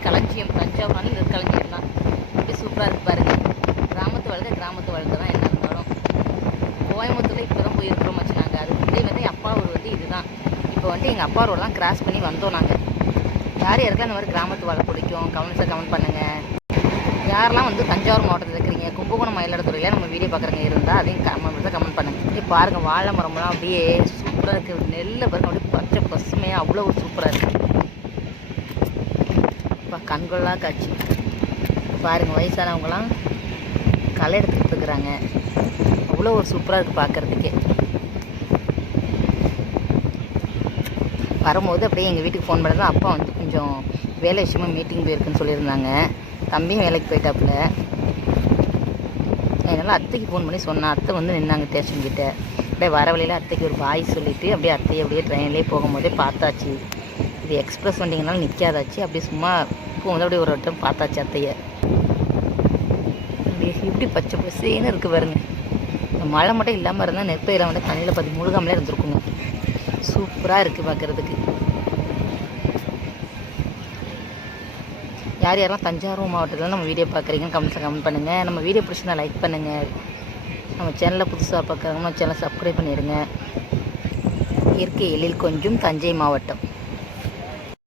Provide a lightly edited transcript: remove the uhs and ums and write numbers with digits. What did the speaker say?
நெற்களஞ்சியம், தஞ்சாவூர்னாலும் நெற்களஞ்சியம் தான். எப்படி சூப்பராக இருக்குது பாருங்கள். கிராமத்து வாழ்க்கை தான் என்ன இருந்தாலும். கோயம்புத்தூரில் இப்போ தான் போயிருக்கிறோம் வச்சு நாங்கள். அது முன்னாடி வந்து அப்பா ஊர் வந்து இதுதான். இப்போ வந்துட்டு எங்கள் அப்பா ரோடெலாம் கிராஸ் பண்ணி வந்தோம் நாங்கள். யார் யாருக்கெல்லாம் இந்த மாதிரி கிராமத்து வாழை பிடிக்கும் கமெண்ட்ஸை கமெண்ட் பண்ணுங்கள். யாரெல்லாம் வந்து தஞ்சாவூர் மாவட்டத்தில் இருக்கிறீங்க, கும்பகோணம் மயிலாடுதுறையில் நம்ம வீடியோ பார்க்குறவங்க இருந்தால் அதையும் கமெண்ட் பண்ணுங்கள். இப்போ பாருங்கள், வாழை மரம்லாம் அப்படியே சூப்பராக இருக்குது. நெல்லை பாருங்கள், அப்படியே பச்சை பசுமையாக அவ்வளோ ஒரு சூப்பராக இருக்குது. இப்போ கண்கொள்ளா காட்சி பாருங்கள். வயசானவங்களாம் களை எடுத்துகிட்டு இருக்கிறாங்க. அவ்வளோ ஒரு சூப்பராக இருக்குது பார்க்குறதுக்கே. வரும்போது அப்படியே எங்கள் வீட்டுக்கு ஃபோன் பண்ணது. அப்பா வந்து கொஞ்சம் வேலை விஷயமா மீட்டிங் போயிருக்குன்னு சொல்லியிருந்தாங்க. தம்பியும் வேலைக்கு போயிட்டாப்புல. அதனால் அத்தைக்கு ஃபோன் பண்ணி சொன்னேன். அத்தை வந்து நின்னாங்க ஸ்டேஷன்கிட்ட. அப்படியே வர வழியில் அத்தைக்கு ஒரு பாய் சொல்லிவிட்டு அப்படியே அத்தையை அப்படியே ட்ரெயின்லேயே போகும்போதே பார்த்தாச்சு. இது எக்ஸ்பிரஸ் வண்டிங்கனாலும் நிற்காதாச்சு. அப்படியே சும்மா போகும்போது அப்படியே ஒரு வட்டம் பார்த்தாச்சு அத்தையை. அப்படியே இப்படி பச்சை பசேன்னு இருக்குது பாருங்க. இந்த மழை மட்டும் இல்லாமல் இருந்தால் நெற்பயிரை வந்து தண்ணியில் பார்த்து முழுகாமலே இருந்திருக்குங்க. சூப்பராக இருக்குது பார்க்குறதுக்கு. யார் யாரெல்லாம் தஞ்சாவூர் மாவட்டத்தில் நம்ம வீடியோ பார்க்குறீங்கன்னு கமெண்ட் பண்ணுங்கள். நம்ம வீடியோ பிடிச்சிருந்தா லைக் பண்ணுங்கள். நம்ம சேனலில் புதுசாக பார்க்குறவங்க நம்ம சேனலை சப்ஸ்கிரைப் பண்ணிடுங்க. இயற்கை எழில் கொஞ்சம் தஞ்சை மாவட்டம்.